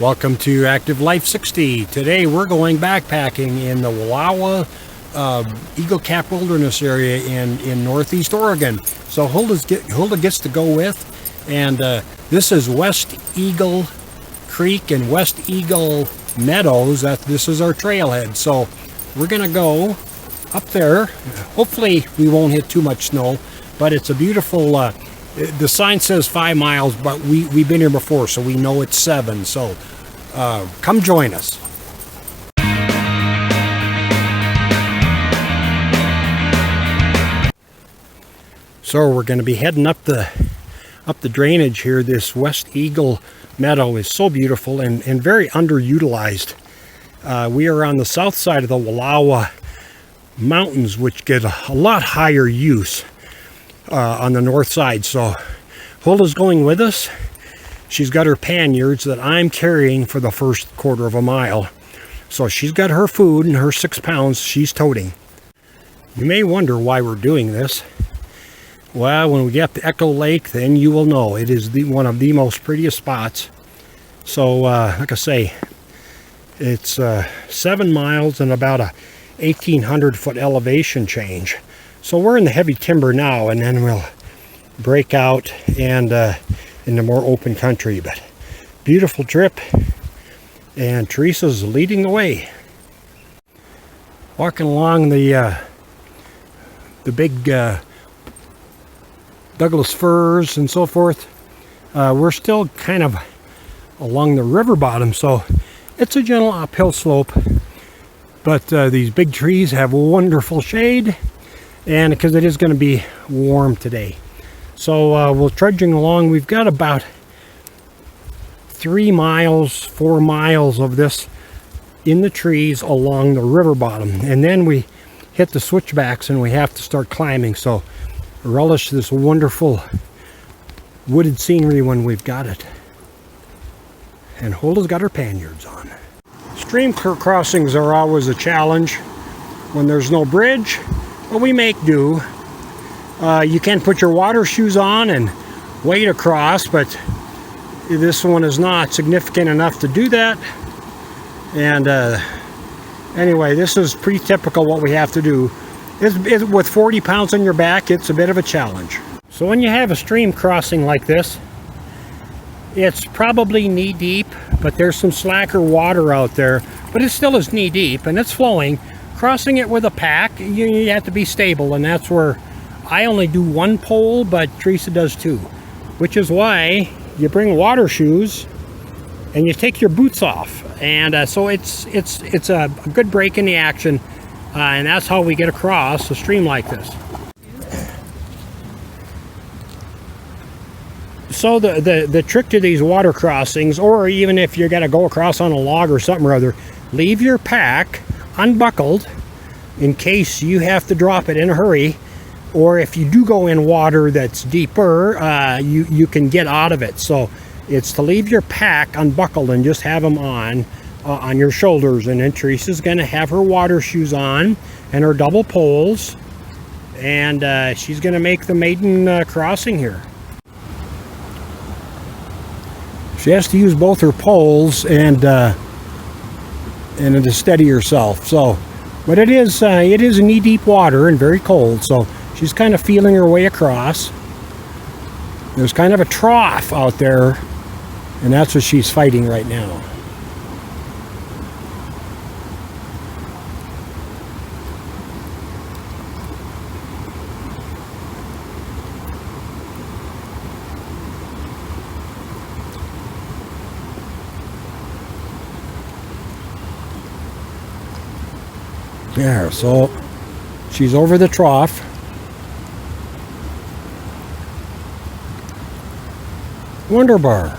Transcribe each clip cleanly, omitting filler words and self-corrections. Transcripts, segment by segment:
Welcome to Active Life 60. Today we're going backpacking in the Wallowa Eagle Cap Wilderness area in northeast Oregon. So Hulda gets to go with, and this is West Eagle Creek and West Eagle Meadows. This is our trailhead. So we're gonna go up there. Hopefully we won't hit too much snow, but it's a beautiful. The sign says 5 miles, but we've been here before, so we know it's 7. So come join us. So we're going to be heading up the drainage here. This West Eagle Meadow is so beautiful and very underutilized. We are on the south side of the Wallowa Mountains, which get a lot higher use on the north side. So Hulda's going with us. She's got her panniers that I'm carrying for the first quarter of a mile. So she's got her food and her 6 pounds she's toting. You may wonder why we're doing this. Well, when we get to Echo Lake, then you will know. It is one of the most prettiest spots. So like I say, it's 7 miles and about a 1,800 foot elevation change. So we're in the heavy timber now, and then we'll break out and into more open country. But beautiful trip, and Teresa's leading the way. Walking along the big Douglas firs and so forth. We're still kind of along the river bottom, so it's a gentle uphill slope. But these big trees have wonderful shade, and because it is going to be warm today. So we're trudging along. We've got about 3 miles, 4 miles of this in the trees along the river bottom. And then we hit the switchbacks and we have to start climbing. So relish this wonderful wooded scenery when we've got it. And Hulda's got her panniers on. Stream crossings are always a challenge when there's no bridge. But we make do. You can put your water shoes on and wade across, but this one is not significant enough to do that. And anyway, this is pretty typical what we have to do. With 40 pounds on your back, it's a bit of a challenge. So when you have a stream crossing like this, it's probably knee deep, but there's some slacker water out there, but it still is knee deep and it's flowing. Crossing it with a pack, you have to be stable, and that's where I only do 1 pole, but Teresa does 2, which is why you bring water shoes and you take your boots off, and so it's a good break in the action, and that's how we get across a stream like this. So the trick to these water crossings, or even if you're gonna go across on a log or something or other, leave your pack unbuckled in case you have to drop it in a hurry, or if you do go in water that's deeper, you can get out of it. So it's to leave your pack unbuckled and just have them on your shoulders. And then Teresa's gonna have her water shoes on and her double poles, and she's gonna make the maiden crossing here. She has to use both her poles and to steady herself. So, but it is knee deep water and very cold, so she's kind of feeling her way across. There's kind of a trough out there, and that's what she's fighting right now. There, so she's over the trough. Wunderbar.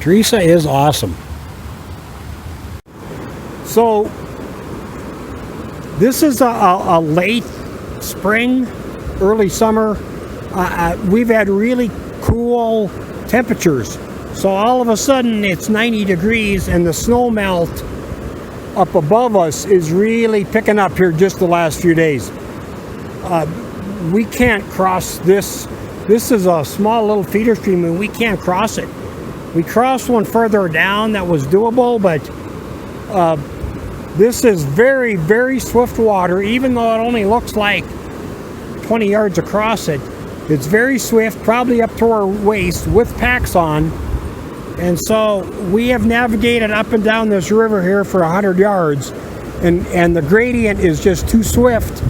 Teresa is awesome. So this is a late spring, early summer. We've had really cool temperatures. So all of a sudden it's 90 degrees and the snow melt up above us is really picking up here just the last few days. We can't cross this this is a small little feeder stream and we can't cross it. We crossed one further down that was doable, but this is very, very swift water, even though it only looks like 20 yards across it. It's very swift, probably up to our waist with packs on. And so we have navigated up and down this river here for 100 yards, and the gradient is just too swift,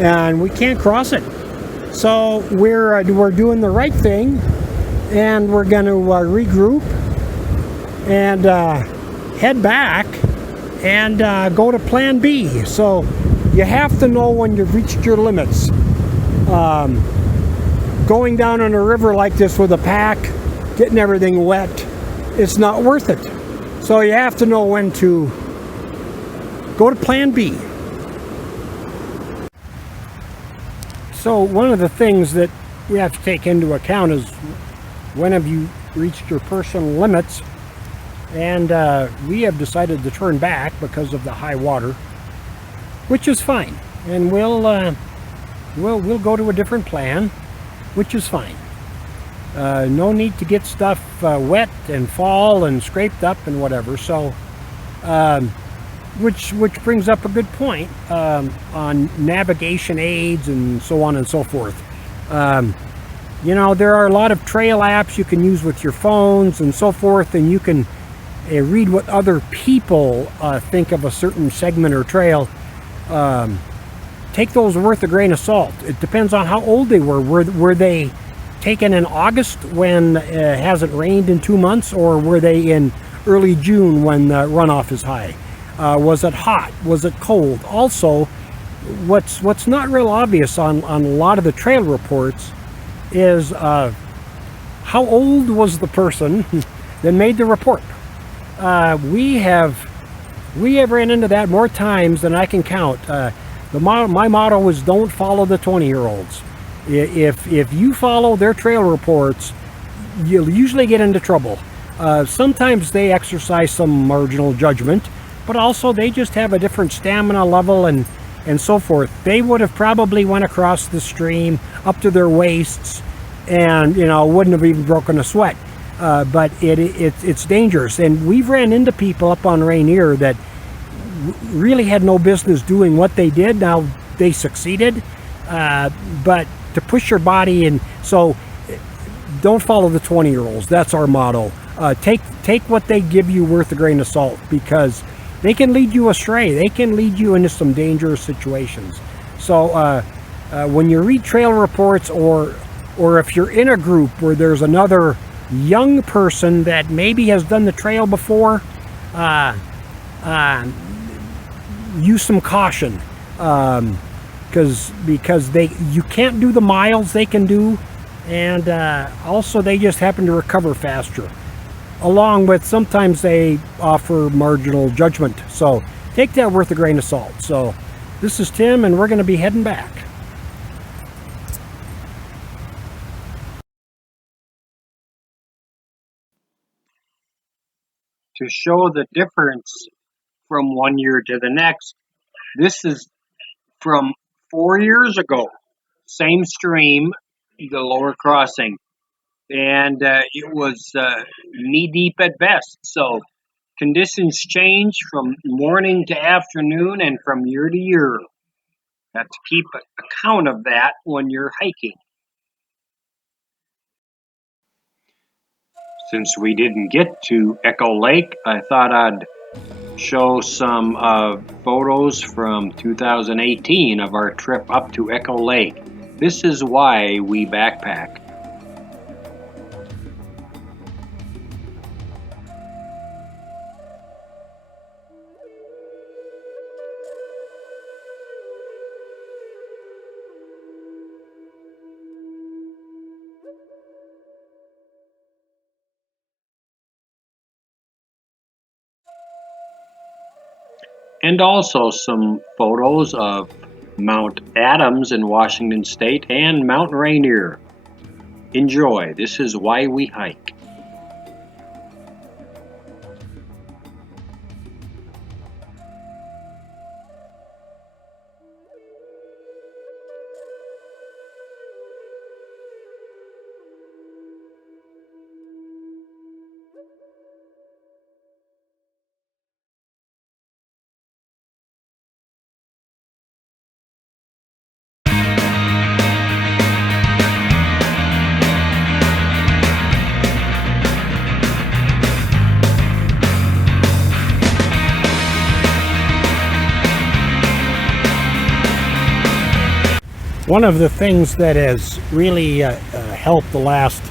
and we can't cross it. So we're doing the right thing, and we're going to regroup and head back and go to Plan B. So you have to know when you've reached your limits. Going down on a river like this with a pack, getting everything wet, it's not worth it. So you have to know when to go to Plan B. So one of the things that we have to take into account is when have you reached your personal limits, and we have decided to turn back because of the high water, which is fine, and we'll go to a different plan, which is fine. No need to get stuff wet and fall and scraped up and whatever. So, which brings up a good point on navigation aids and so on and so forth. You know, there are a lot of trail apps you can use with your phones and so forth, and you can read what other people think of a certain segment or trail. Take those with a grain of salt. It depends on how old they were. Were they taken in August when it hasn't rained in 2 months, or were they in early June when the runoff is high? Was it hot? Was it cold? Also, what's not real obvious on a lot of the trail reports is how old was the person that made the report. We have ran into that more times than I can count. My motto is don't follow the 20-year-olds. If you follow their trail reports, you'll usually get into trouble. Sometimes they exercise some marginal judgment, but also they just have a different stamina level and so forth. They would have probably went across the stream up to their waists and, you know, wouldn't have even broken a sweat. But it's dangerous. And we've ran into people up on Rainier that really had no business doing what they did. Now they succeeded, but to push your body in. So don't follow the 20-year-olds. That's our motto. Take what they give you with a grain of salt, because they can lead you astray. They can lead you into some dangerous situations. So when you read trail reports, or if you're in a group where there's another young person that maybe has done the trail before, use some caution, because you can't do the miles they can do, and also they just happen to recover faster. Along with sometimes they offer marginal judgment. So take that with a grain of salt. So this is Tim, and we're going to be heading back. To show the difference from one year to the next, this is from 4 years ago. Same stream, the lower crossing, and it was knee deep at best. So conditions change from morning to afternoon and from year to year. Have to keep account of that when you're hiking. Since we didn't get to Echo Lake, I thought I'd show some photos from 2018 of our trip up to Echo Lake. This is why we backpack. And also some photos of Mount Adams in Washington State and Mount Rainier. Enjoy. This is why we hike. One of the things that has really helped the last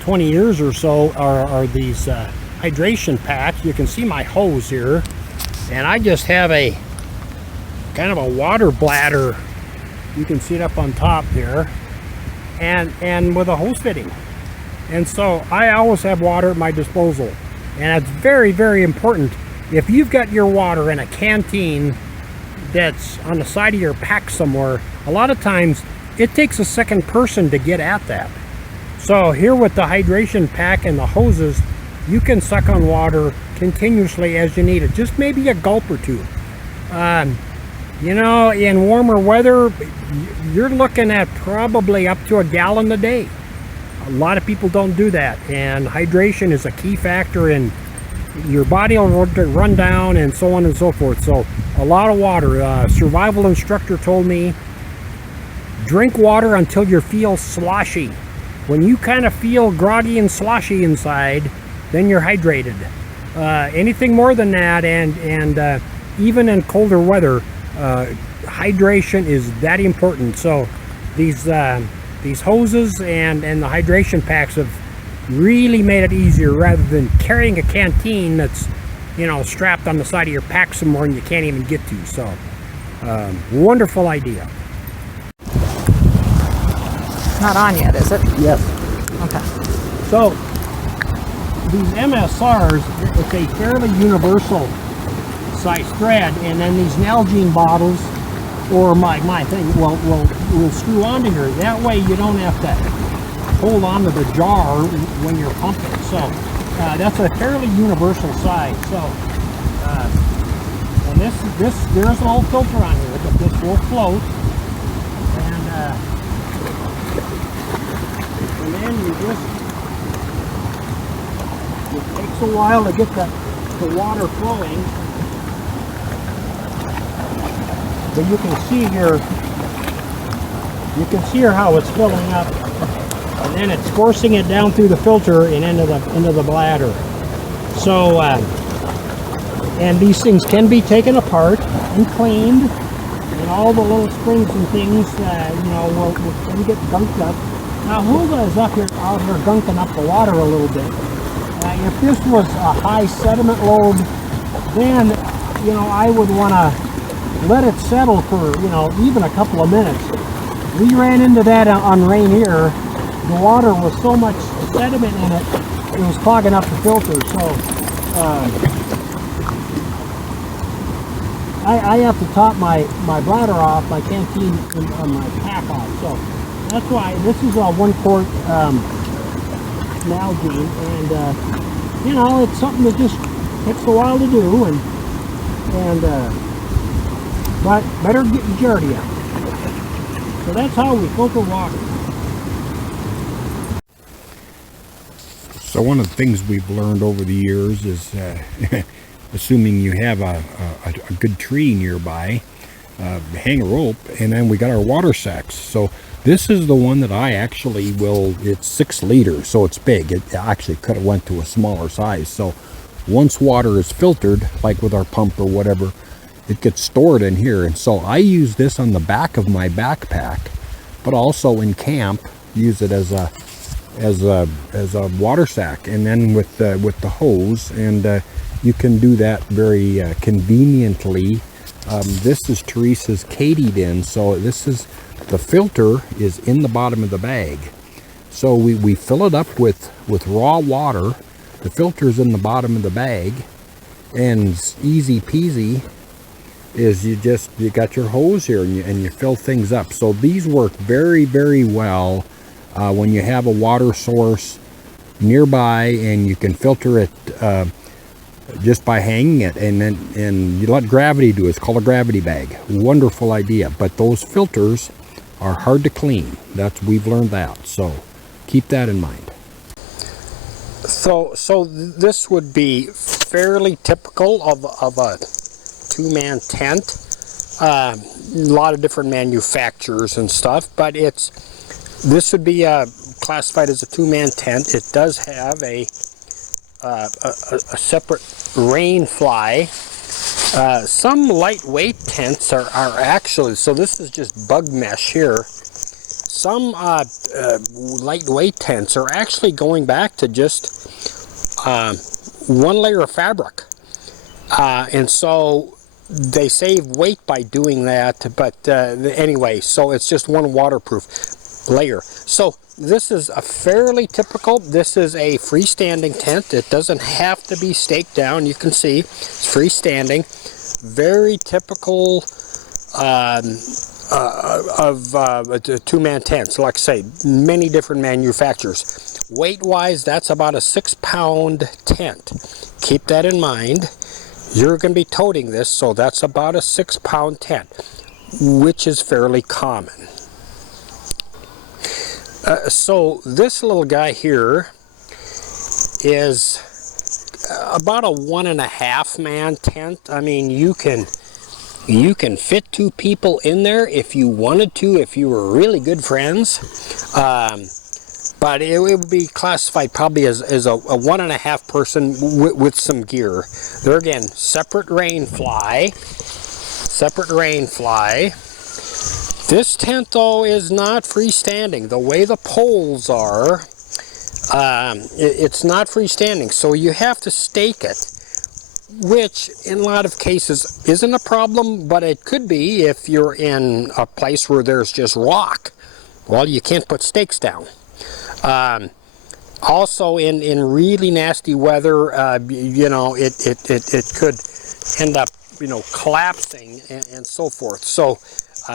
20 years or so are these hydration packs. You can see my hose here, and I just have a kind of a water bladder. You can see it up on top there, and with a hose fitting. And so I always have water at my disposal, and it's very, very important. If you've got your water in a canteen that's on the side of your pack somewhere, a lot of times it takes a second person to get at that. So here with the hydration pack and the hoses, you can suck on water continuously as you need it, just maybe a gulp or two. You know, in warmer weather, you're looking at probably up to a gallon a day. A lot of people don't do that, and hydration is a key factor in your body will run down and so on and so forth. So a lot of water. Survival instructor told me, drink water until you feel sloshy. When you kind of feel groggy and sloshy inside, then you're hydrated. Anything more than that, and even in colder weather, hydration is that important. So these hoses and the hydration packs have really made it easier, rather than carrying a canteen that's, you know, strapped on the side of your pack somewhere and you can't even get to. So wonderful idea. Not on yet, is it? Yes. Okay. So these MSRs, it's a fairly universal size thread, and then these Nalgene bottles, or my thing, will screw onto here. That way you don't have to hold on to the jar when you're pumping. So that's a fairly universal size. So and there's an old filter on here, but this will float, and then it takes a while to get the water flowing, but you can see here how it's filling up, and then it's forcing it down through the filter and into the bladder. So and these things can be taken apart and cleaned, and all the little springs and things you know will get gunked up. Now Hulda is out here gunking up the water a little bit. If this was a high sediment load, then, you know, I would want to let it settle for, you know, even a couple of minutes. We ran into that on Rainier. The water was so much sediment in it, it was clogging up the filter. So I have to top my bladder off, my canteen, and my pack off. So that's why this is a 1 quart Nalgene, and you know, it's something that just takes a while to do, but better get your Giardia. So that's how we filter water. So one of the things we've learned over the years is, assuming you have a good tree nearby, hang a rope, and then we got our water sacks. So this is the one that I actually it's 6 liters, so it's big. It actually could have went to a smaller size. So once water is filtered, like with our pump or whatever, it gets stored in here. And so I use this on the back of my backpack, but also in camp, use it as a water sack, and then with the hose, and you can do that very conveniently. This is Teresa's Katydyn, so the filter is in the bottom of the bag. So we fill it up with raw water. The filter's in the bottom of the bag, and easy peasy is you got your hose here, and you fill things up. So these work very, very well when you have a water source nearby, and you can filter it just by hanging it, and you let gravity do it. It's called a gravity bag. Wonderful idea. But those filters are hard to clean. We've learned that. So keep that in mind. So this would be fairly typical of a 2-man tent. A lot of different manufacturers and stuff, but this would be classified as a 2-man tent. It does have a separate rain fly. Some lightweight tents are actually, so this is just bug mesh here, some lightweight tents are actually going back to just one layer of fabric. And so they save weight by doing that, but anyway, so it's just one waterproof layer. So this is a fairly typical, this is a freestanding tent. It doesn't have to be staked down. You can see it's freestanding. Very typical of two-man tents. Like I say, many different manufacturers. Weight-wise, that's about a 6-pound tent. Keep that in mind. You're going to be toting this, so that's about a 6-pound tent, which is fairly common. So this little guy here is about a 1.5 man tent. I mean, you can fit 2 people in there if you wanted to, if you were really good friends. But it would be classified probably as a 1.5 person with some gear. There again, separate rain fly. This tent though is not freestanding. The way the poles are, it's not freestanding, so you have to stake it, which in a lot of cases isn't a problem, but it could be if you're in a place where there's just rock. Well, you can't put stakes down. Also in really nasty weather, you know, it could end up, you know, collapsing and so forth. So,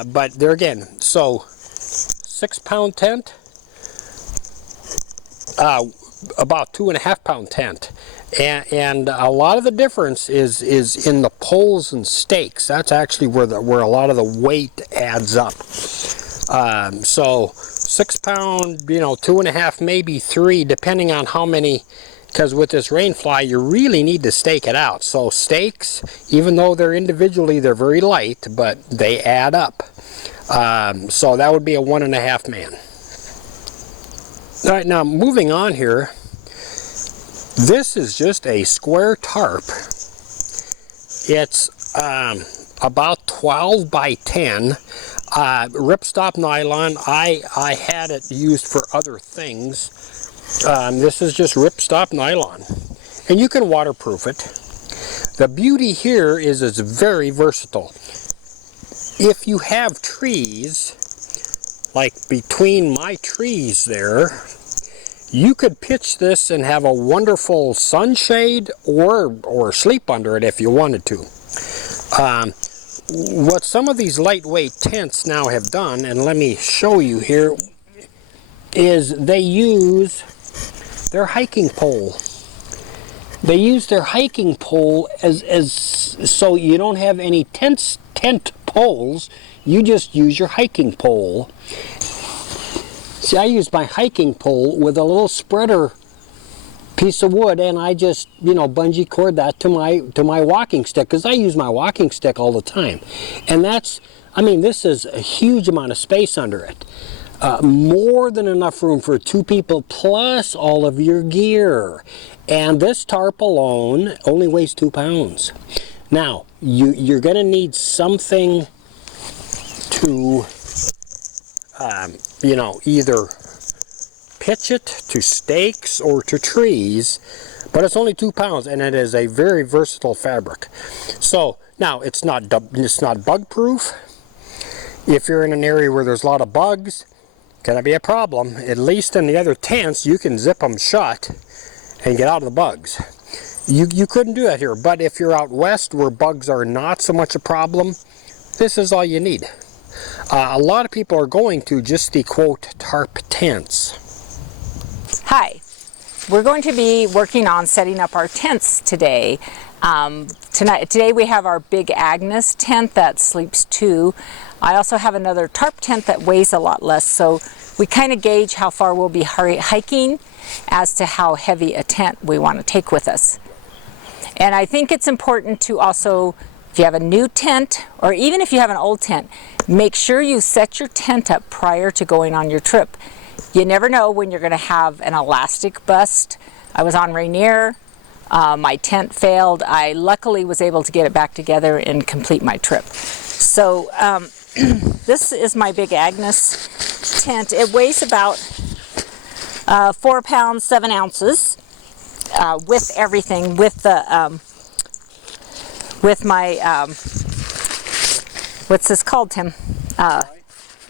but there again, so 6-pound tent, about 2.5 pound tent. And a lot of the difference is in the poles and stakes. That's actually where a lot of the weight adds up. So 6 pound, you know, 2.5, maybe 3, depending on how many, because with this rain fly, you really need to stake it out. So stakes, even though they're individually, they're very light, but they add up. So that would be a 1.5 man. All right, now moving on here. This is just a square tarp. It's about 12 by 10. Ripstop nylon. I had it used for other things. This is just ripstop nylon. And you can waterproof it. The beauty here is it's very versatile. If you have trees, like between my trees there, you could pitch this and have a wonderful sunshade or sleep under it if you wanted to. What some of these lightweight tents now have done, and let me show you here, is they use their hiking pole. They use their hiking pole as so you don't have any tent poles, you just use your hiking pole. See, I use my hiking pole with a little spreader piece of wood, and I just, you know, bungee cord that to my walking stick, because I use my walking stick all the time. And that's, I mean, this is a huge amount of space under it. More than enough room for 2 people plus all of your gear. And this tarp alone only weighs 2 pounds. Now, you're going to need something to, you know, either pitch it to stakes or to trees, but it's only 2 pounds, and it is a very versatile fabric. So now it's not bug proof. If you're in an area where there's a lot of bugs, gonna be a problem. At least in the other tents, you can zip them shut and get out of the bugs. You couldn't do that here, but if you're out west where bugs are not so much a problem, this is all you need. A lot of people are going to just the quote tarp tents. Hi, we're going to be working on setting up our tents today. Today we have our big Agnes tent that sleeps 2. I also have another tarp tent that weighs a lot less, so we kind of gauge how far we'll be hiking as to how heavy a tent we want to take with us. And I think it's important to also, if you have a new tent, or even if you have an old tent, make sure you set your tent up prior to going on your trip. You never know when you're going to have an elastic bust. I was on Rainier, my tent failed. I luckily was able to get it back together and complete my trip. So this is my Big Agnes tent. It weighs about 4 pounds 7 ounces with everything, with the with my what's this called, Tim?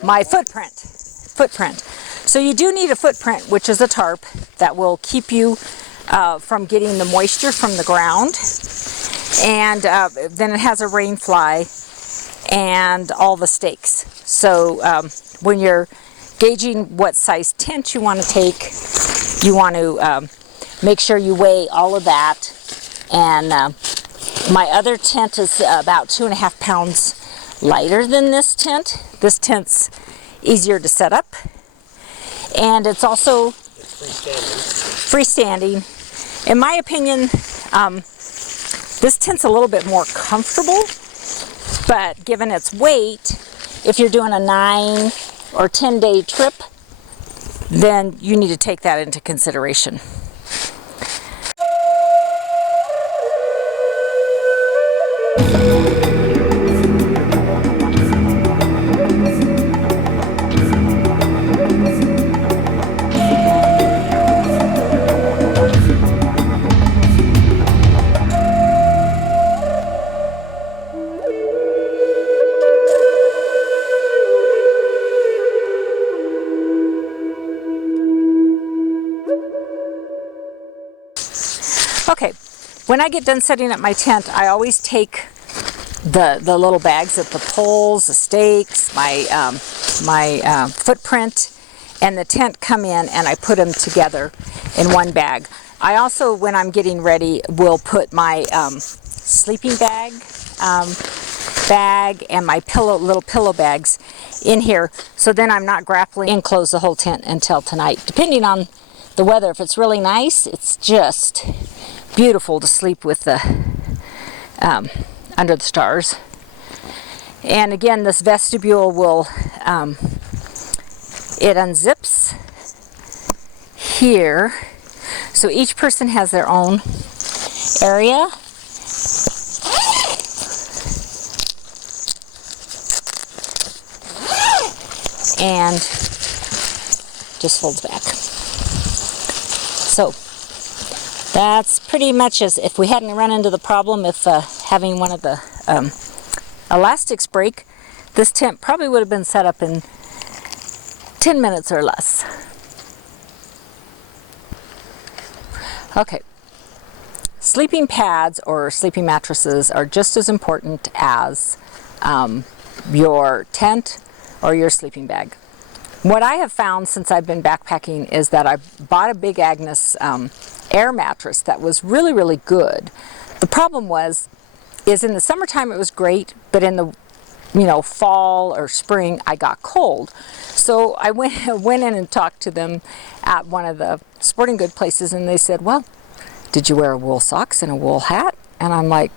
My footprint. So you do need a footprint, which is a tarp that will keep you from getting the moisture from the ground, and then it has a rain fly and all the stakes. So when you're gauging what size tent you want to take, you want to make sure you weigh all of that. And my other tent is about 2.5 pounds lighter than this tent. This tent's easier to set up, and it's also freestanding. In my opinion, this tent's a little bit more comfortable, but given its weight, if you're doing a 9 or 10 day trip, then you need to take that into consideration. Okay, when I get done setting up my tent, I always take the little bags of the poles, the stakes, my footprint, and the tent come in, and I put them together in one bag. I also, when I'm getting ready, will put my sleeping bag and my little pillow bags in here, so then I'm not grappling and close the whole tent until tonight. Depending on the weather, if it's really nice, it's just beautiful to sleep with the under the stars. And again, this vestibule will it unzips here, so each person has their own area. And just folds back. So that's pretty much as if we hadn't run into the problem if having one of the elastics break, this tent probably would have been set up in 10 minutes or less. Okay, sleeping pads or sleeping mattresses are just as important as your tent or your sleeping bag. What I have found since I've been backpacking is that I bought a Big Agnes air mattress that was really, really good. The problem is in the summertime it was great, but in the fall or spring I got cold. So I went in and talked to them at one of the sporting good places, and they said, well, did you wear wool socks and a wool hat? And I'm like,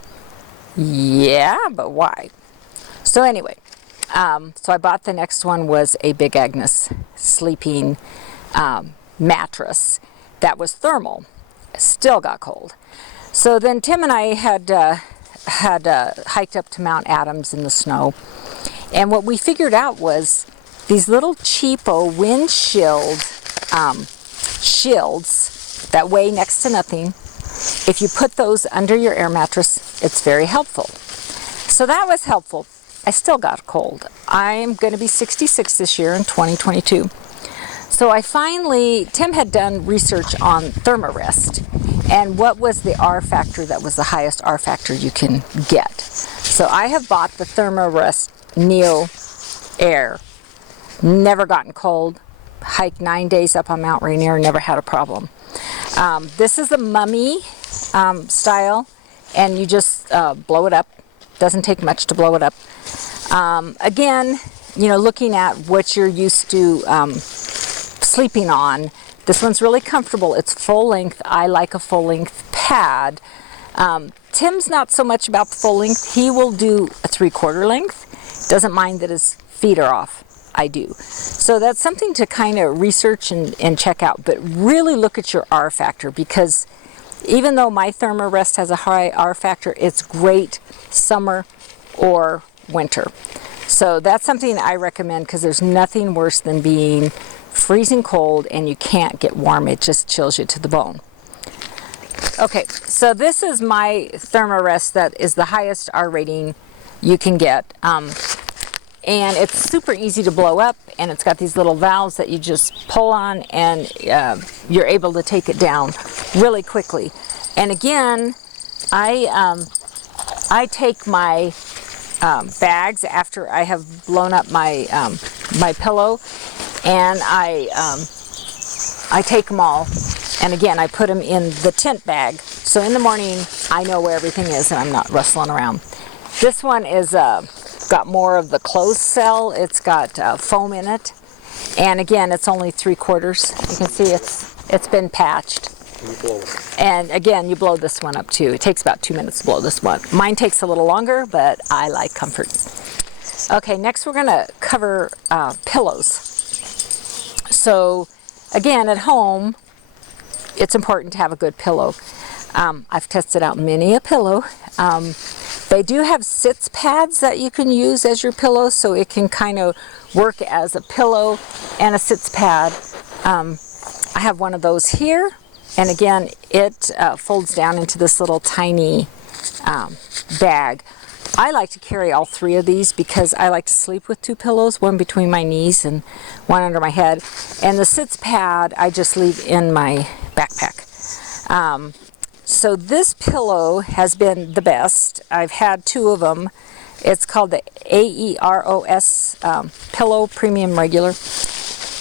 yeah, but why? So anyway, so I bought, the next one was a Big Agnes sleeping mattress that was thermal. Still got cold. So then Tim and I had hiked up to Mount Adams in the snow, and what we figured out was these little cheapo wind shields that weigh next to nothing. If you put those under your air mattress, it's very helpful. So that was helpful. I still got cold. I'm going to be 66 this year in 2022. So Tim had done research on Thermarest and what was the R factor that was the highest R factor you can get. So I have bought the Thermarest Neo Air. Never gotten cold. Hiked 9 days up on Mount Rainier, never had a problem. This is the Mummy style, and you just blow it up. Doesn't take much to blow it up. Again, looking at what you're used to sleeping on, this one's really comfortable. It's full length. I like a full length pad. Tim's not so much about the full length. He will do a 3/4 length. Doesn't mind that his feet are off. I do. So that's something to kind of research and check out, but really look at your R factor, because even though my Thermarest has a high R factor, it's great summer or winter. So that's something I recommend because there's nothing worse than being freezing cold and you can't get warm. It just chills you to the bone. Okay, so this is my Thermarest that is the highest R rating you can get. And it's super easy to blow up, and it's got these little valves that you just pull on, and you're able to take it down really quickly. And again, I take my bags after I have blown up my my pillow, and I take them all, and again I put them in the tent bag, so in the morning I know where everything is and I'm not rustling around. This one is got more of the closed cell. It's got foam in it, and again it's only 3/4. You can see it's been patched. And again, you blow this one up too. It takes about 2 minutes to blow this one. Mine takes a little longer, but I like comfort. Okay, next we're going to cover pillows. So again, at home, it's important to have a good pillow. I've tested out many a pillow. They do have sits pads that you can use as your pillow, so it can kind of work as a pillow and a sits pad. I have one of those here. And again, it folds down into this little tiny bag. I like to carry all 3 of these because I like to sleep with 2 pillows, one between my knees and one under my head. And the sits pad, I just leave in my backpack. So this pillow has been the best. I've had 2 of them. It's called the AEROS Pillow Premium Regular.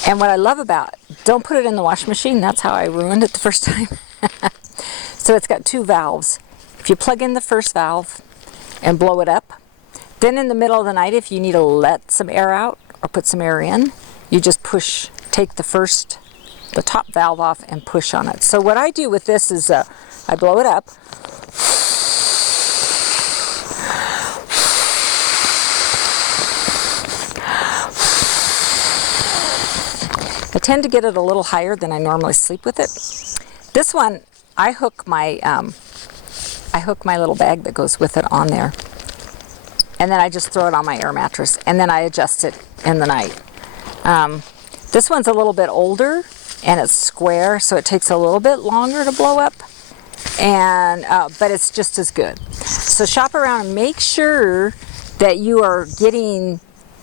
And what I love about it, don't put it in the washing machine. That's how I ruined it the first time. So it's got 2 valves. If you plug in the first valve and blow it up, then in the middle of the night, if you need to let some air out or put some air in, you just take the top valve off and push on it. So what I do with this is I blow it up. I tend to get it a little higher than I normally sleep with it. This one, I hook my little bag that goes with it on there, and then I just throw it on my air mattress, and then I adjust it in the night. This one's a little bit older, and it's square, so it takes a little bit longer to blow up, and but it's just as good. So shop around and make sure that you are getting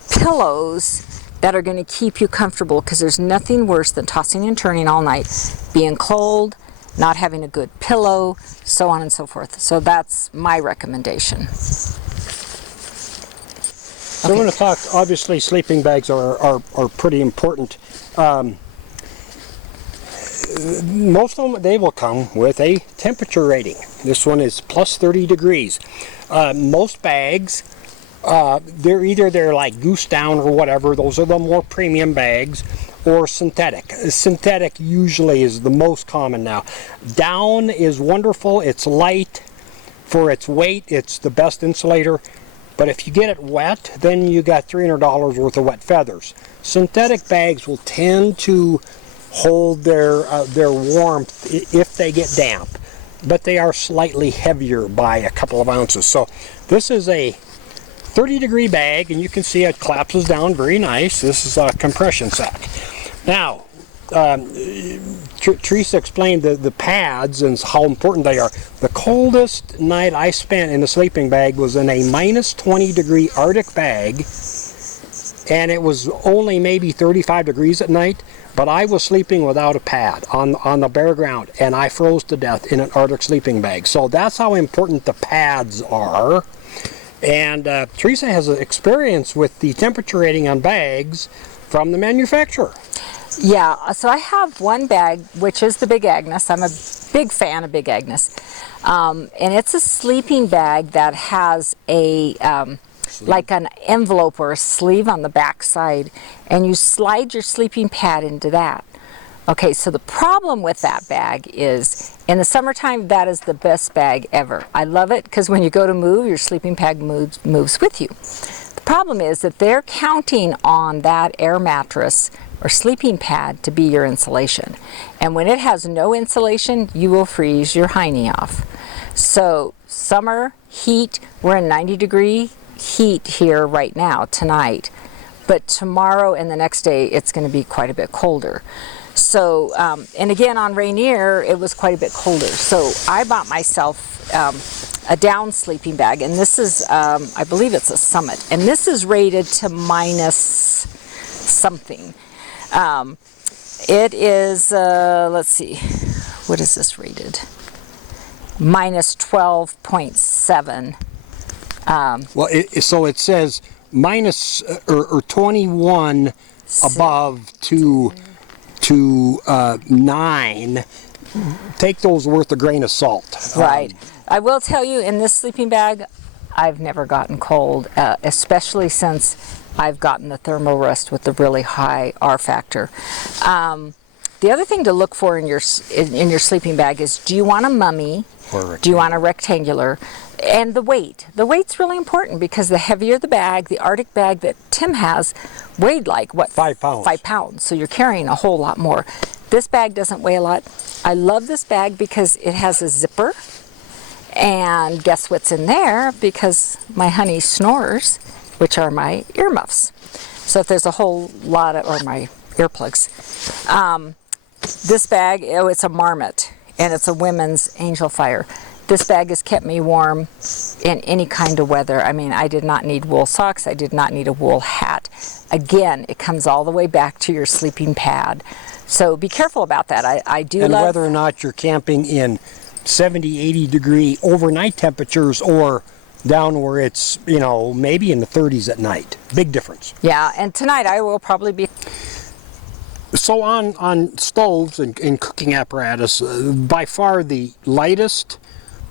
pillows that are going to keep you comfortable, because there's nothing worse than tossing and turning all night, being cold, not having a good pillow, so on and so forth. So that's my recommendation. So I want to talk, obviously sleeping bags are pretty important. Most of them, they will come with a temperature rating. This one is plus 30 degrees. Most bags, they're like goose down or whatever. Those are the more premium bags, or synthetic. Synthetic usually is the most common now. Down is wonderful. It's light for its weight. It's the best insulator. But if you get it wet, then you got $300 worth of wet feathers. Synthetic bags will tend to hold their warmth if they get damp, but they are slightly heavier by a couple of ounces. So this is a 30-degree bag, and you can see it collapses down very nice. This is a compression sack. Now, Teresa explained the pads and how important they are. The coldest night I spent in a sleeping bag was in a minus 20-degree Arctic bag, and it was only maybe 35 degrees at night, but I was sleeping without a pad on the bare ground, and I froze to death in an Arctic sleeping bag. So that's how important the pads are. And Teresa has experience with the temperature rating on bags from the manufacturer. Yeah, so I have one bag, which is the Big Agnes. I'm a big fan of Big Agnes. And it's a sleeping bag that has a like an envelope or a sleeve on the back side, and you slide your sleeping pad into that. Okay, so the problem with that bag is in the summertime, that is the best bag ever. I love it because when you go to move, your sleeping pad moves with you. The problem is that they're counting on that air mattress or sleeping pad to be your insulation. And when it has no insulation, you will freeze your hiney off. So summer, heat, we're in 90-degree heat here right now, tonight. But tomorrow and the next day, it's going to be quite a bit colder. So, and again on Rainier, it was quite a bit colder. So I bought myself a down sleeping bag, and this is, I believe it's a Summit, and this is rated to minus something. It is, let's see, what is this rated? Minus 12.7. Well, so it says minus or 21 above to 9. Take those worth a grain of salt. Right. I will tell you, in this sleeping bag, I've never gotten cold, especially since I've gotten the Thermarest with the really high R factor. The other thing to look for in your sleeping bag is, do you want a mummy? Do you want a rectangular? And the weight. The weight's really important, because the heavier the bag, the Arctic bag that Tim has weighed like, what? 5 pounds. 5 pounds. So you're carrying a whole lot more. This bag doesn't weigh a lot. I love this bag because it has a zipper. And guess what's in there? Because my honey snores, which are my earmuffs. So if there's a whole lot of, or my earplugs. This bag, oh, it's a Marmot, and it's a women's Angel Fire. This bag has kept me warm in any kind of weather. I mean, I did not need wool socks. I did not need a wool hat. Again, it comes all the way back to your sleeping pad. So be careful about that. I do and love... whether or not you're camping in 70, 80 degree overnight temperatures, or down where it's, you know, maybe in the 30s at night. Big difference. Yeah, and tonight I will probably be... So on stoves and cooking apparatus, by far the lightest,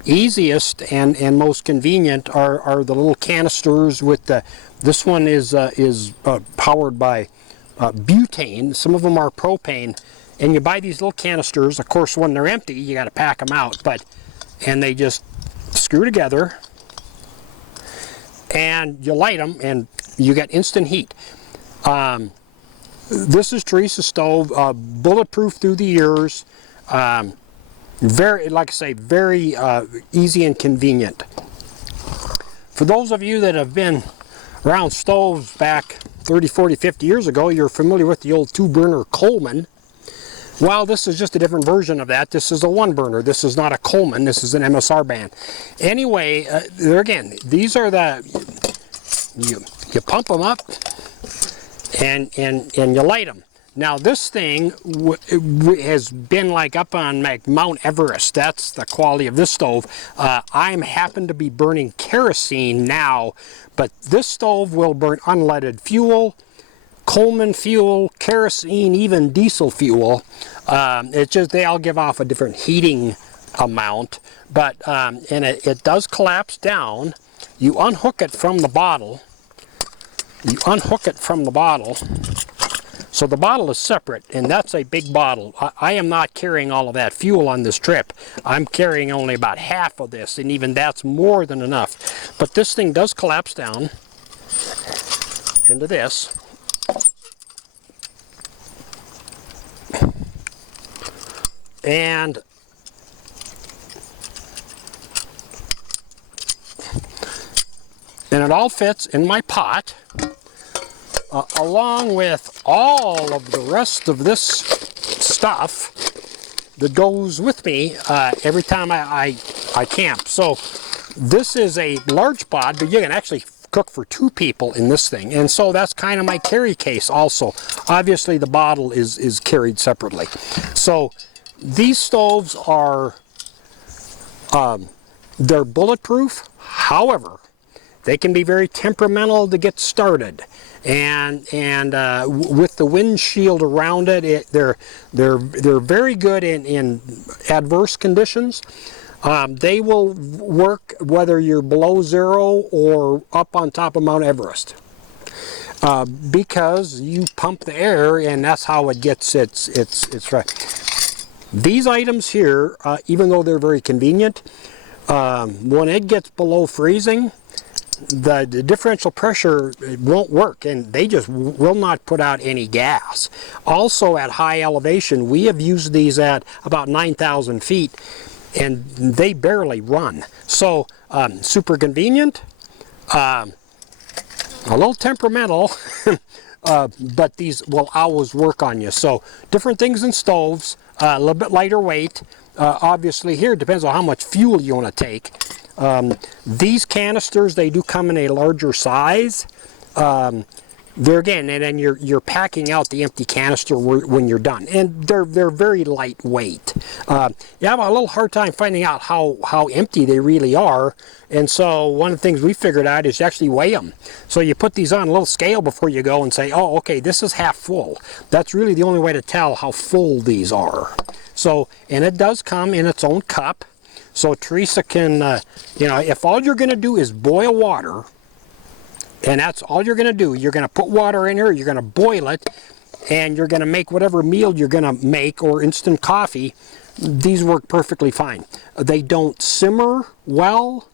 easiest, and most convenient are the little canisters with the... This one is powered by butane. Some of them are propane. And you buy these little canisters. Of course, when they're empty, you got to pack them out. And they just screw together, and you light them, and you get instant heat. This is Teresa's stove, bulletproof through the years. Very, like I say, very easy and convenient. For those of you that have been around stoves back 30, 40, 50 years ago, you're familiar with the old 2-burner Coleman. Well, this is just a different version of that. This is a 1-burner. This is not a Coleman. This is an MSR band. Anyway, there again, these are the... You pump them up, and you light them. Now this thing has been like up on like Mount Everest. That's the quality of this stove. I happen to be burning kerosene now, but this stove will burn unleaded fuel, Coleman fuel, kerosene, even diesel fuel. It's just they all give off a different heating amount, but and it does collapse down. You unhook it from the bottle. You unhook it from the bottle. So the bottle is separate, and that's a big bottle. I am not carrying all of that fuel on this trip. I'm carrying only about half of this, and even that's more than enough. But this thing does collapse down into this. And it all fits in my pot, along with all of the rest of this stuff that goes with me every time I camp. So this is a large pot, but you can actually cook for 2 people in this thing. And so that's kind of my carry case also. Obviously the bottle is carried separately. So these stoves are, they're bulletproof. However, they can be very temperamental to get started, and with the windshield around it, they're very good in adverse conditions. They will work whether you're below zero or up on top of Mount Everest, because you pump the air, and that's how it gets its right. These items here, even though they're very convenient, when it gets below freezing, the differential pressure won't work, and they just will not put out any gas. Also, at high elevation, we have used these at about 9,000 feet, and they barely run. So super convenient, a little temperamental, but these will always work on you. So different things in stoves, a little bit lighter weight. Obviously here it depends on how much fuel you want to take. These canisters, they do come in a larger size. There again, and then you're packing out the empty canister when you're done, and they're very lightweight. You have a little hard time finding out how empty they really are, and so one of the things we figured out is you actually weigh them. So you put these on a little scale before you go and say, oh, okay, this is half full. That's really the only way to tell how full these are. So, and it does come in its own cup, so Teresa can, you know, if all you're going to do is boil water. And that's all you're going to do. You're going to put water in here, you're going to boil it, and you're going to make whatever meal you're going to make, or instant coffee. These work perfectly fine. They don't simmer well.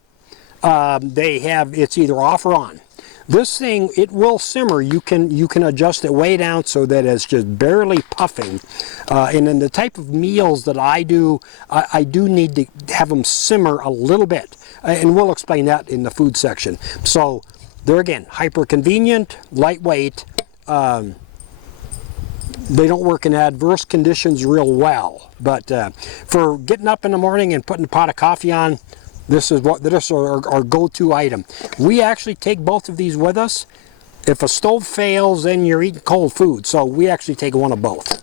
It's either off or on. This thing, it will simmer. You can adjust it way down so that it's just barely puffing. And in the type of meals that I do need to have them simmer a little bit. And we'll explain that in the food section. So, they're again hyper convenient, lightweight. They don't work in adverse conditions real well, but for getting up in the morning and putting a pot of coffee on, this is our go-to item. We actually take both of these with us. If a stove fails, then you're eating cold food, so we actually take one of both.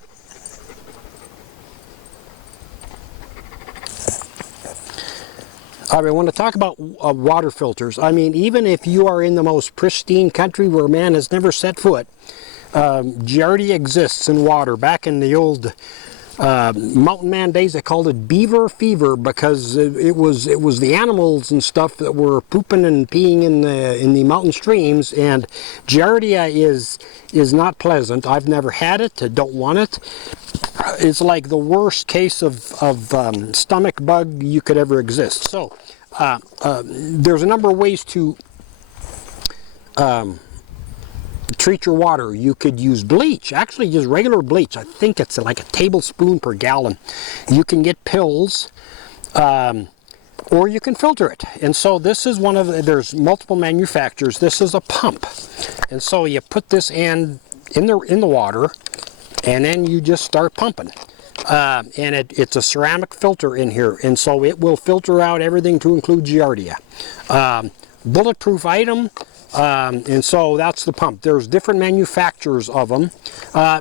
All right, I want to talk about water filters. I mean, even if you are in the most pristine country where man has never set foot, Giardia exists in water. Back in the old mountain man days, they called it beaver fever because it was the animals and stuff that were pooping and peeing in the mountain streams. And Giardia is not pleasant. I've never had it. I don't want it. It's like the worst case of stomach bug you could ever exist. So there's a number of ways to treat your water. You could use bleach, actually just regular bleach. I think it's like a tablespoon per gallon. You can get pills, or you can filter it. And so this is there's multiple manufacturers. This is a pump. And so you put this in the water, and then you just start pumping. And it's a ceramic filter in here, and so it will filter out everything to include Giardia. Bulletproof item, and so that's the pump. There's different manufacturers of them.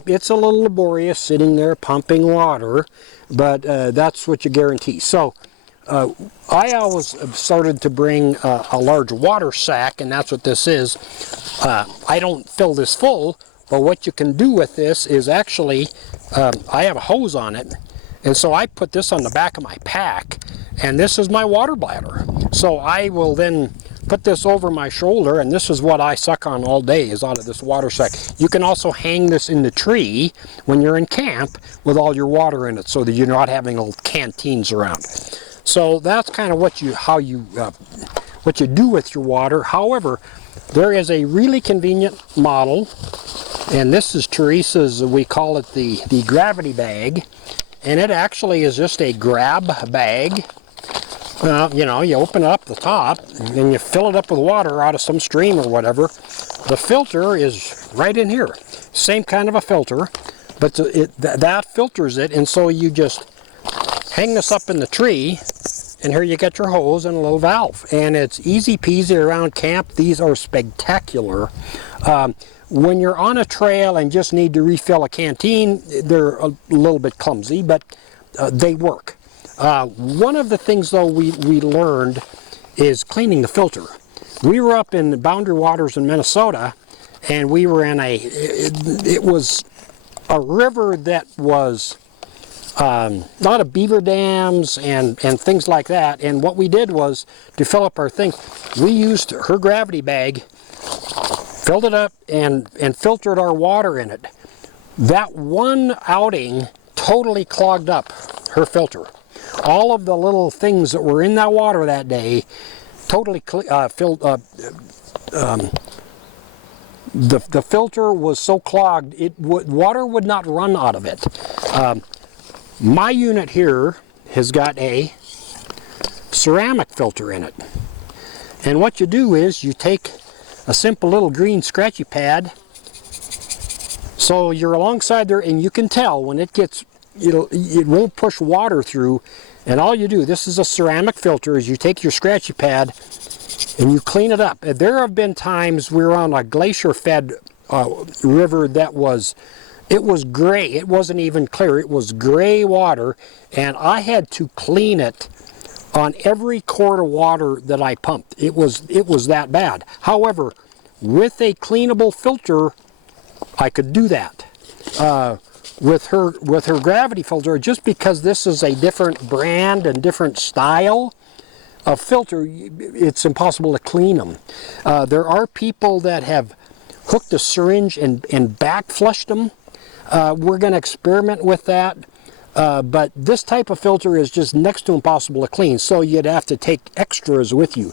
It's a little laborious sitting there pumping water, but that's what you guarantee. So I always started to bring a large water sack, and that's what this is. I don't fill this full, but what you can do with this is actually, I have a hose on it, and so I put this on the back of my pack, and this is my water bladder. So I will then put this over my shoulder, and this is what I suck on all day, is out of this water sack. You can also hang this in the tree when you're in camp with all your water in it, so that you're not having little canteens around. So that's kind of what you do with your water. However, there is a really convenient model, and this is Teresa's, we call it the gravity bag, and it actually is just a grab bag. You know, you open up the top and you fill it up with water out of some stream or whatever. The filter is right in here. Same kind of a filter, but that filters it, and so you just hang this up in the tree, and here you get your hose and a little valve. And it's easy peasy around camp. These are spectacular. When you're on a trail and just need to refill a canteen, they're a little bit clumsy, but they work. One of the things, though, we learned is cleaning the filter. We were up in Boundary Waters in Minnesota, and we were in it was a river that was a lot of beaver dams and things like that. And what we did was, to fill up our things, we used her gravity bag, filled it up, and filtered our water in it. That one outing totally clogged up her filter. All of the little things that were in that water that day totally filled up. The filter was so clogged, water would not run out of it. My unit here has got a ceramic filter in it. And what you do is you take a simple little green scratchy pad. So you're alongside there, and you can tell when it gets, it won't push water through. And all you do, this is a ceramic filter, is you take your scratchy pad and you clean it up. There have been times we were on a glacier-fed river that was gray. It wasn't even clear. It was gray water, and I had to clean it on every quart of water that I pumped. It was that bad. However, with a cleanable filter, I could do that. With her gravity filter, just because this is a different brand and different style of filter, it's impossible to clean them. There are people that have hooked a syringe and back flushed them. We're going to experiment with that. But this type of filter is just next to impossible to clean, so you'd have to take extras with you.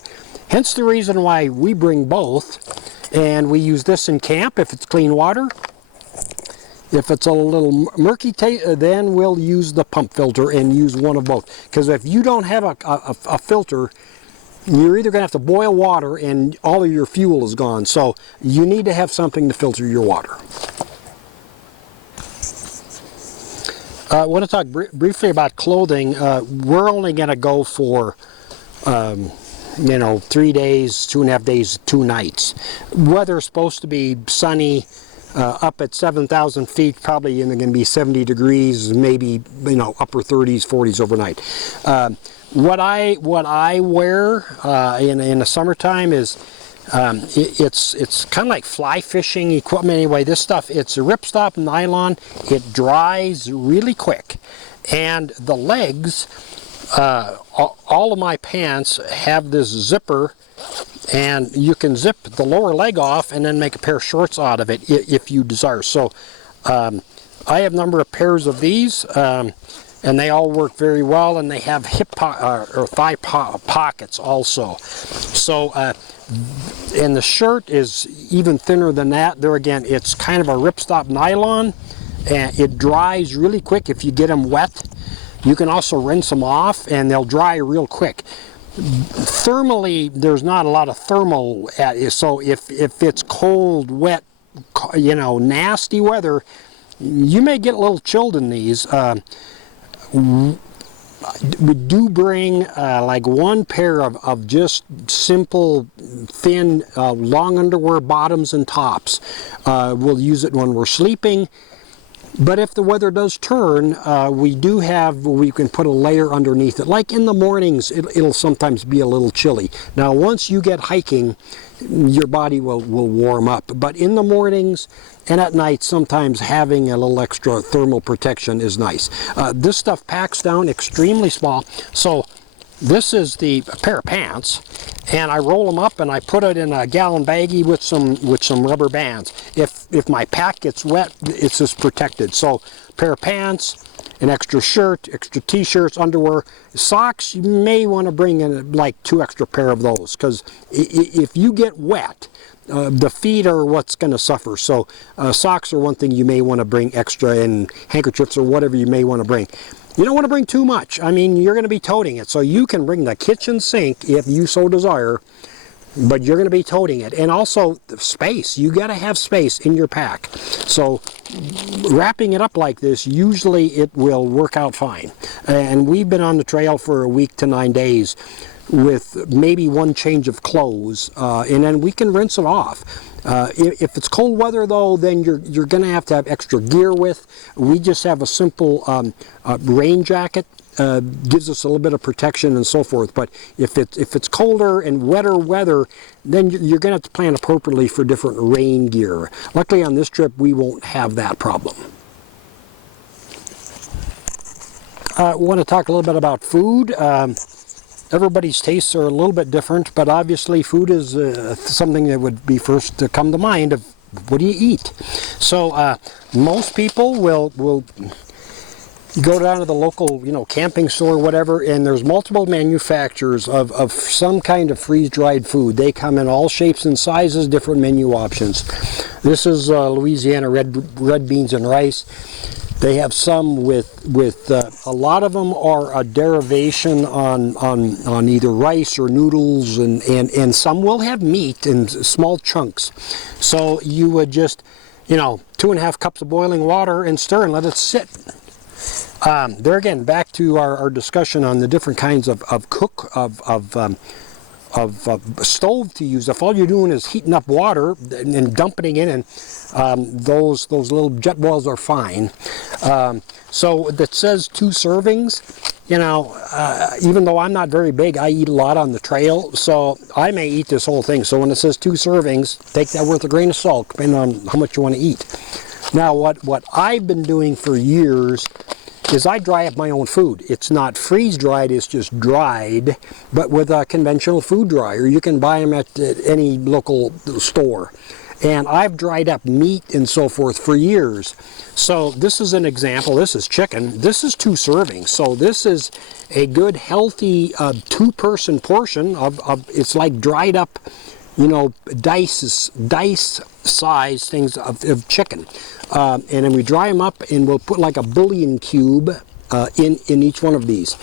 Hence the reason why we bring both, and we use this in camp if it's clean water. If it's a little murky, then we'll use the pump filter and use one of both. Because if you don't have a filter, you're either going to have to boil water and all of your fuel is gone. So you need to have something to filter your water. I want to talk briefly about clothing. We're only going to go for 3 days, 2.5 days, 2 nights. Weather's supposed to be sunny, up at 7,000 feet, probably going to be 70 degrees, maybe upper 30s, 40s overnight. What I wear in the summertime is it's kind of like fly fishing equipment. Anyway, this stuff, it's a ripstop nylon. It dries really quick, and the legs, all of my pants have this zipper, and you can zip the lower leg off and then make a pair of shorts out of it if you desire. So I have a number of pairs of these, and they all work very well, and they have hip or thigh pockets also. So and the shirt is even thinner than that. There again, it's kind of a ripstop nylon, and it dries really quick if you get them wet. You can also rinse them off, and they'll dry real quick. Thermally, there's not a lot of thermal at it, so if it's cold, wet, nasty weather, you may get a little chilled in these. We do bring like one pair of just simple, thin, long underwear bottoms and tops. We'll use it when we're sleeping. But if the weather does turn, we can put a layer underneath it. Like in the mornings, it'll sometimes be a little chilly. Now, once you get hiking, your body will warm up. But in the mornings and at night, sometimes having a little extra thermal protection is nice. This stuff packs down extremely small. So this is the pair of pants, and I roll them up and I put it in a gallon baggie with some rubber bands. If my pack gets wet, it's just protected. So pair of pants, an extra shirt, extra t-shirts, underwear, socks. You may want to bring in like 2 extra pair of those, because if you get wet, the feet are what's going to suffer. So socks are one thing you may want to bring extra, and handkerchiefs or whatever you may want to bring. You don't want to bring too much. I mean, you're going to be toting it. So you can bring the kitchen sink if you so desire, but you're going to be toting it. And also space. You got to have space in your pack. So wrapping it up like this, usually it will work out fine. And we've been on the trail for a week to 9 days with maybe 1 change of clothes, and then we can rinse it off. If it's cold weather, though, then you're going to have extra gear with. We just have a simple rain jacket. Gives us a little bit of protection and so forth. But if it's colder and wetter weather, then you're going to have to plan appropriately for different rain gear. Luckily on this trip, we won't have that problem. I want to talk a little bit about food. Everybody's tastes are a little bit different, but obviously food is something that would be first to come to mind of what do you eat. So most people will go down to the local camping store or whatever, and there's multiple manufacturers of some kind of freeze-dried food. They come in all shapes and sizes, different menu options. This is Louisiana red beans and rice. They have some with a lot of them are a derivation on either rice or noodles, and some will have meat in small chunks. So you would just, 2.5 cups of boiling water and stir and let it sit. There again, back to our discussion on the different kinds of stove to use. If all you're doing is heating up water and dumping it in, those little jet boils are fine. So that says 2 servings. Even though I'm not very big, I eat a lot on the trail, so I may eat this whole thing. So when it says 2 servings, take that with a grain of salt, depending on how much you want to eat. Now, what I've been doing for years is I dry up my own food. It's not freeze-dried, it's just dried, but with a conventional food dryer. You can buy them at any local store. And I've dried up meat and so forth for years. So this is an example. This is chicken. This is 2 servings. So this is a good, healthy 2-person portion of it's like dried up, dice size things of chicken. And then we dry them up, and we'll put like a bouillon cube in each one of these.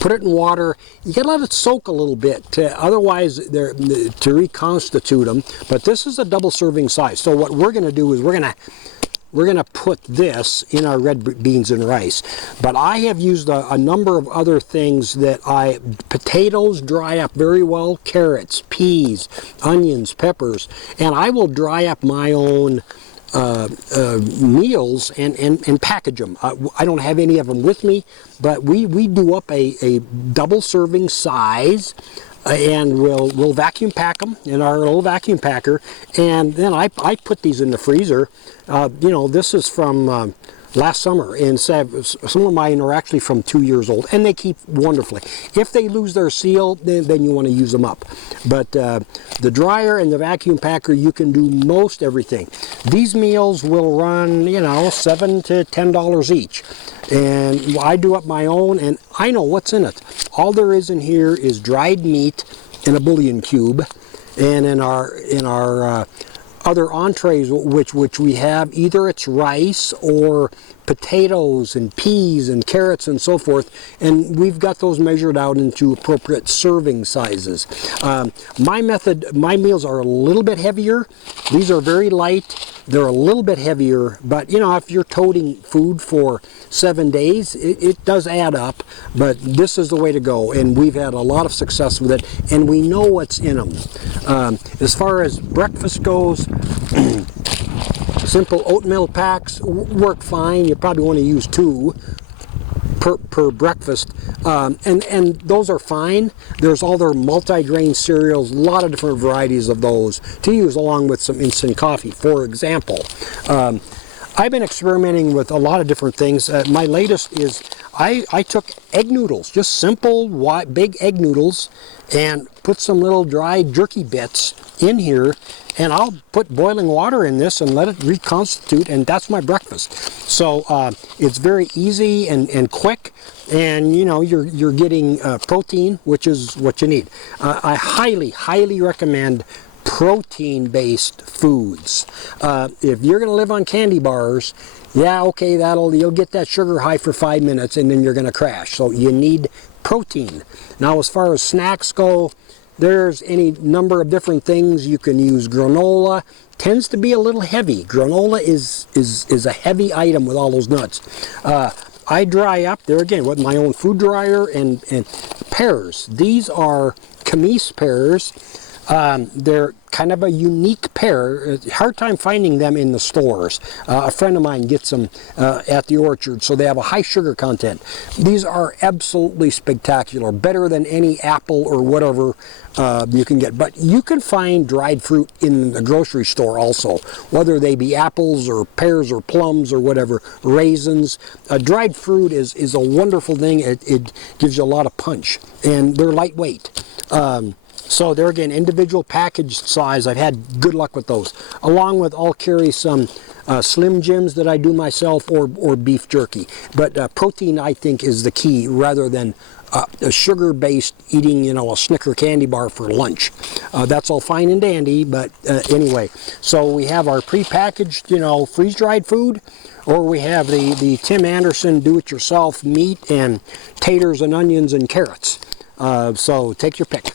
Put it in water. You gotta let it soak a little bit, otherwise to reconstitute them. But this is a double serving size. So what we're gonna do is we're gonna put this in our red beans and rice. But I have used a number of other things potatoes dry up very well, carrots, peas, onions, peppers, and I will dry up my own meals and package them. I don't have any of them with me, but we do up a double serving size, and we'll vacuum pack them in our little vacuum packer, and then I put these in the freezer. This is from last summer, and some of mine are actually from 2 years old, and they keep wonderfully. If they lose their seal, then you want to use them up. But the dryer and the vacuum packer, you can do most everything. These meals will run, $7 to $10 each. And I do up my own, and I know what's in it. All there is in here is dried meat in a bouillon cube, and in our other entrees, which we have, either it's rice or potatoes and peas and carrots and so forth, and we've got those measured out into appropriate serving sizes. My meals are a little bit heavier. These are very light. They're a little bit heavier, but if you're toting food for 7 days, it does add up, but this is the way to go, and we've had a lot of success with it, and we know what's in them. As far as breakfast goes, simple oatmeal packs work fine. You probably want to use 2 per breakfast, and those are fine. There's all their multi-grain cereals, a lot of different varieties of those to use along with some instant coffee, for example. I've been experimenting with a lot of different things. My latest is I took egg noodles, just simple big egg noodles, and put some little dried jerky bits in here, and I'll put boiling water in this and let it reconstitute, and that's my breakfast. So it's very easy and quick, and you're getting protein, which is what you need. I highly recommend protein-based foods. If you're going to live on candy bars, okay, you'll get that sugar high for 5 minutes, and then you're going to crash. So you need protein. Now, as far as snacks go, there's any number of different things. You can use granola. Tends to be a little heavy. Granola is a heavy item with all those nuts. I dry up there again with my own food dryer and pears. These are Camise pears. They're kind of a unique pear. Hard time finding them in the stores. A friend of mine gets them at the orchard, so they have a high sugar content. These are absolutely spectacular, better than any apple or whatever you can get. But you can find dried fruit in the grocery store also, whether they be apples or pears or plums or whatever, raisins. Dried fruit is a wonderful thing. It gives you a lot of punch, and they're lightweight. So there again, individual package size, I've had good luck with those. Along with, I'll carry some Slim Jims that I do myself, or beef jerky. But protein, I think, is the key rather than a sugar-based eating, you know, a Snicker candy bar for lunch. That's all fine and dandy, but anyway. So we have our prepackaged, you know, freeze-dried food, or we have the Tim Anderson do-it-yourself meat and taters and onions and carrots. So take your pick.